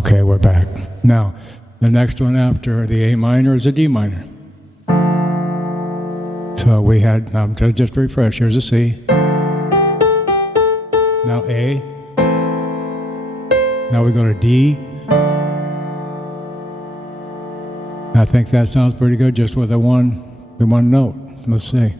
Okay, we're back. Now, the next one after the A minor is a D minor. So we had, just to refresh, here's a C. Now A. Now we go to D. I think that sounds pretty good just with the one note. Let's see.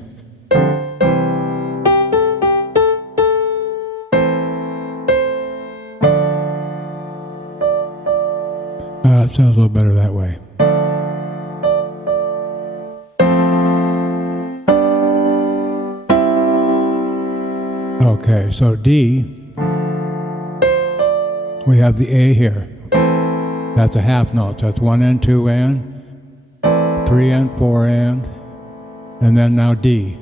It sounds a little better that way. Okay, so D, we have the A here. That's a half note. So that's 1 and 2 and, 3 and 4 and then now D.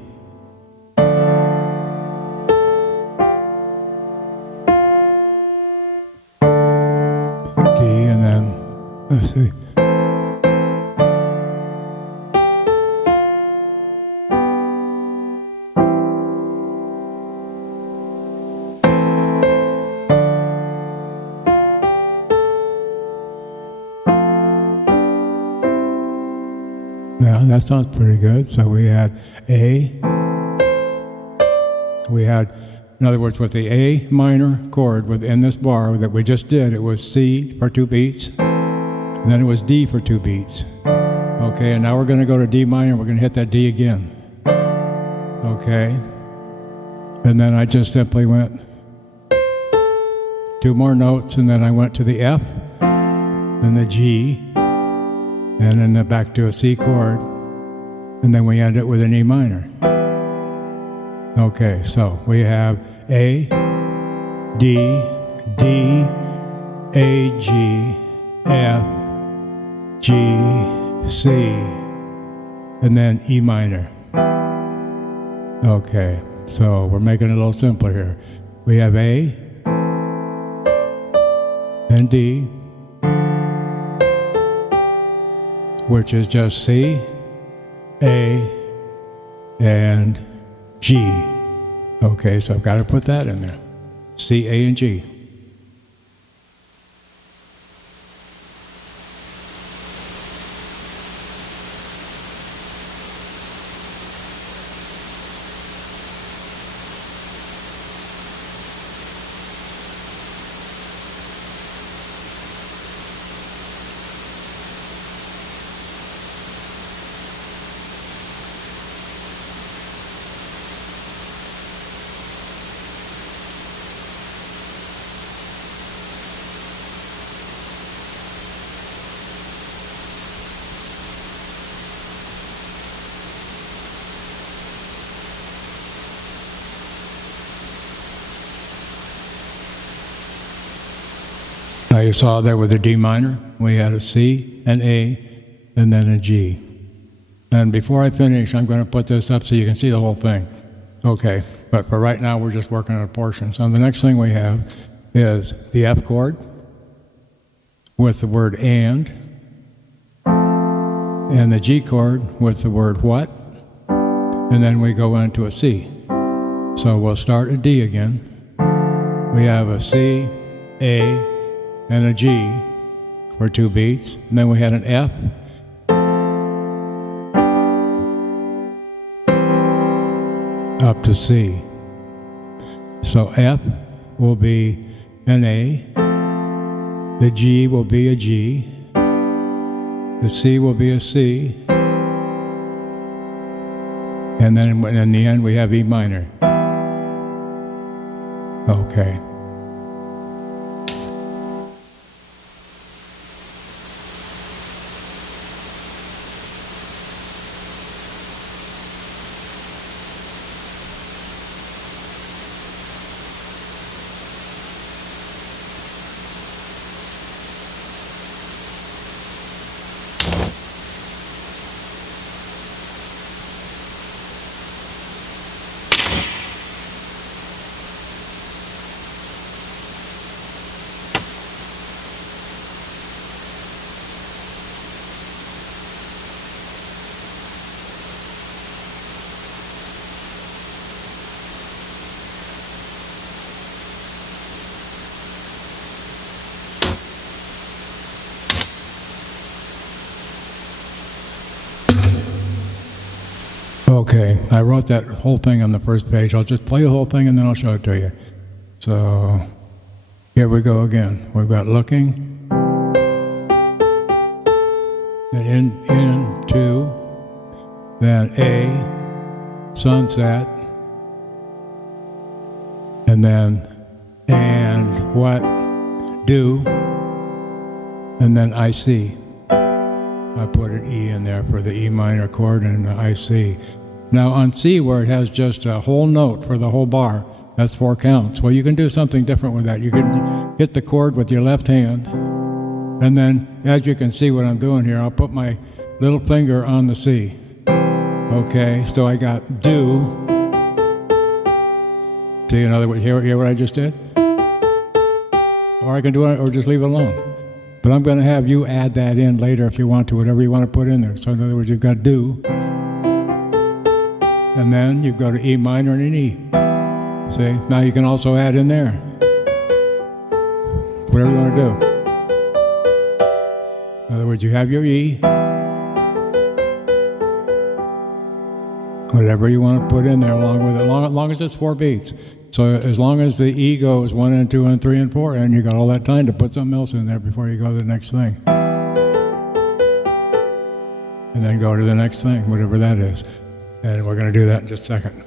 D, and then, let's see. Now that sounds pretty good. So we had A. We had, in other words, with the A minor chord within this bar that we just did, it was C for 2 beats, and then it was D for 2 beats. Okay, and now we're going to go to D minor, and we're going to hit that D again. Okay, and then I just simply went 2 more notes, and then I went to the F, then the G, and then back to a C chord, and then we end it with an E minor. Okay, so we have A, D, D, A, G, F, G, C, and then E minor. Okay, so we're making it a little simpler here. We have A, and D, which is just C, A, and G. Okay, so I've got to put that in there. C, A, and G. Now you saw there with the D minor, we had a C, an A, and then a G. And before I finish, I'm going to put this up so you can see the whole thing. Okay, but for right now, we're just working on a portion. So the next thing we have is the F chord with the word and the G chord with the word what, and then we go into a C. So we'll start at D again. We have a C, A, and a G for 2 beats, and then we had an F, up to C. So F will be an A, the G will be a G, the C will be a C, and then in the end we have E minor. Okay. Okay, I wrote that whole thing on the first page. I'll just play the whole thing and then I'll show it to you. So here we go again. We've got looking, then into, then a, sunset, and then and what, do, and then I see. I put an E in there for the E minor chord and the I see. Now on C, where it has just a whole note for the whole bar, that's 4 counts. Well, you can do something different with that. You can hit the chord with your left hand, and then as you can see what I'm doing here, I'll put my little finger on the C. Okay, so I got do. See, in other words, hear what I just did? Or I can do it, or just leave it alone. But I'm going to have you add that in later if you want to, whatever you want to put in there. So in other words, you've got do, and then you go to E minor and an E. See, now you can also add in there whatever you want to do. In other words, you have your E, whatever you want to put in there along with it, as long as it's 4 beats. So as long as the E goes 1 and 2 and 3 and 4, and you got all that time to put something else in there before you go to the next thing. And then go to the next thing, whatever that is. And we're going to do that in just a second.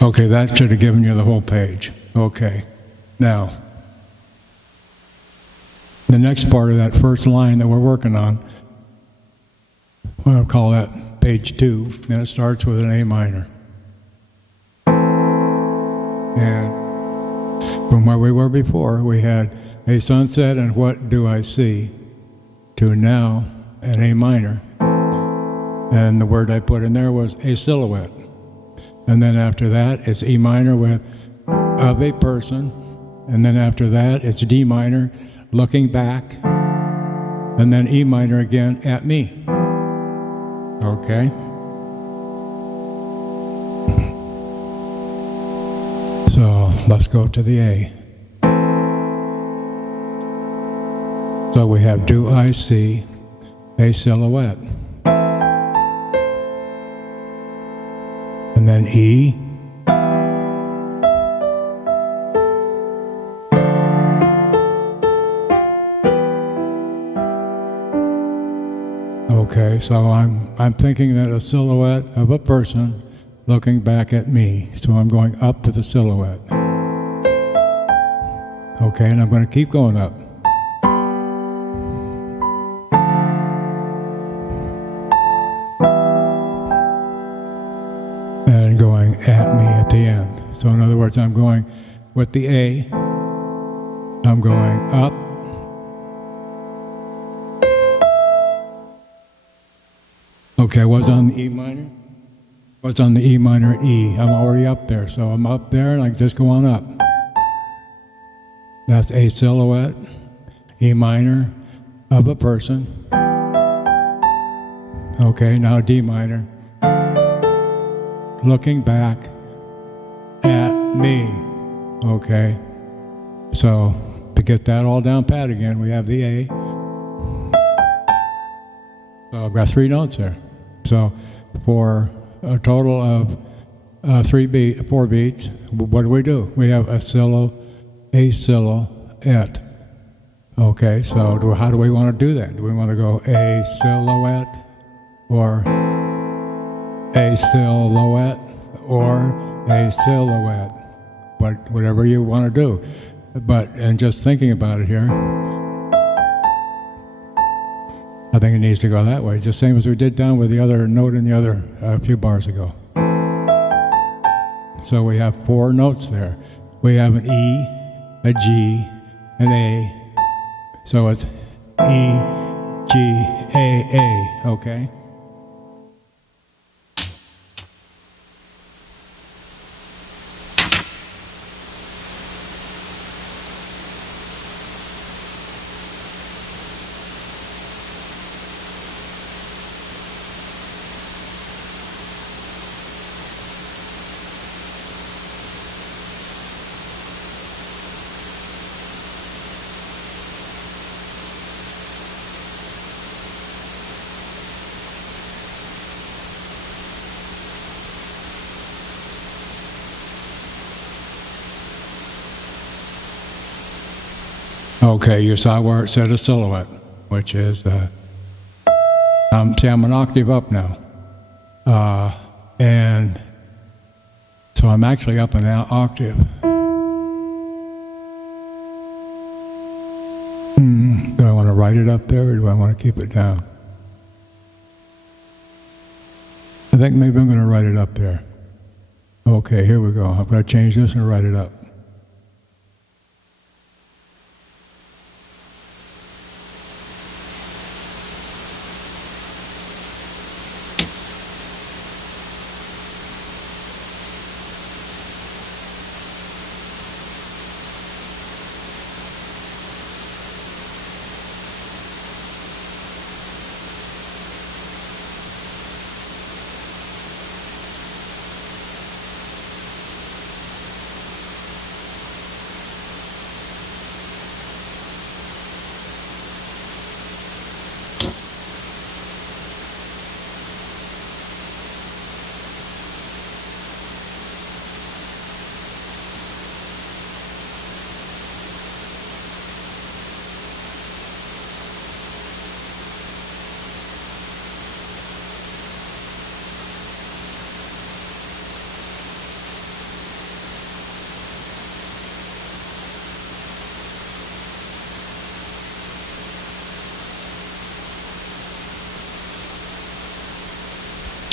Okay, that should have given you the whole page. Okay. Now, the next part of that first line that we're working on, I'll call that page 2, and it starts with an A minor. And from where we were before, we had a sunset and what do I see, to now an A minor. And the word I put in there was a silhouette. And then after that, it's E minor with of a person. And then after that, it's D minor, looking back. And then E minor again at me. Okay? So let's go to the A. So we have do I see a silhouette. And then E. Okay, so I'm thinking that a silhouette of a person looking back at me. So I'm going up to the silhouette. Okay, and I'm going to keep going up. And going at me at the end. So in other words, I'm going with the A, I'm going up, okay, I was on the E minor, was on the E minor at E, I'm already up there, so I'm up there and I just go on up. That's a silhouette, E minor, of a person. Okay, now D minor. Looking back at me. Okay, so to get that all down pat again, we have the A. So I've got 3 notes there. So for a total of 4 beats, what do? We have a silhouette. Okay, so how do we want to do that? Do we want to go a silhouette or a silhouette or a silhouette? But whatever you want to do. And just thinking about it here, I think it needs to go that way, just same as we did down with the other note in the other few bars ago. So we have 4 notes there. We have an E, a G, an A. So it's E, G, A, okay? Okay, you saw where it said a silhouette, which is, see, I'm an octave up now. And so I'm actually up an octave. Do I want to write it up there, or do I want to keep it down? I think maybe I'm going to write it up there. Okay, here we go. I'm going to change this and write it up.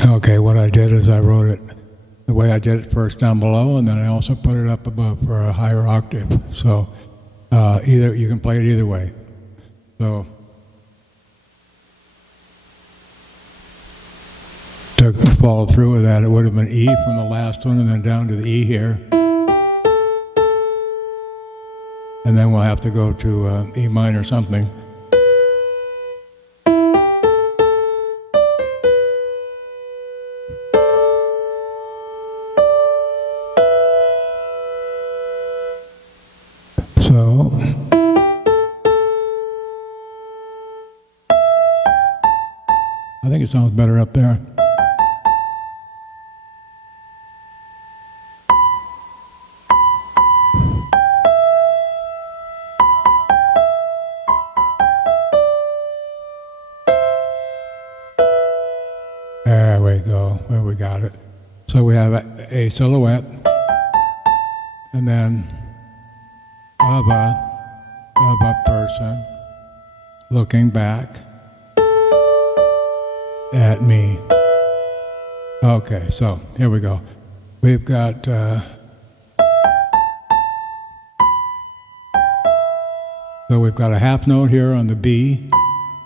Okay, what I did is I wrote it the way I did it first down below, and then I also put it up above for a higher octave. So either you can play it either way. So to follow through with that, it would have been E from the last one, and then down to the E here, and then we'll have to go to E minor something. So, I think it sounds better up there. There we go, where we got it. So we have a silhouette, and then of a person looking back at me. Okay, so here we go. We've got so we've got a half note here on the B,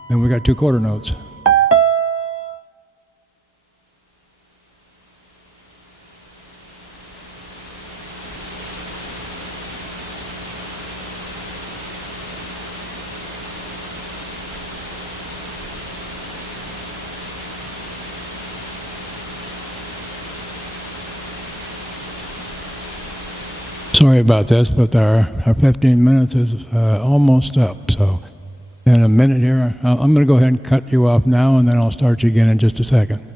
then we've got 2 quarter notes. Sorry about this, but our 15 minutes is almost up. So in a minute here, I'm going to go ahead and cut you off now, and then I'll start you again in just a second.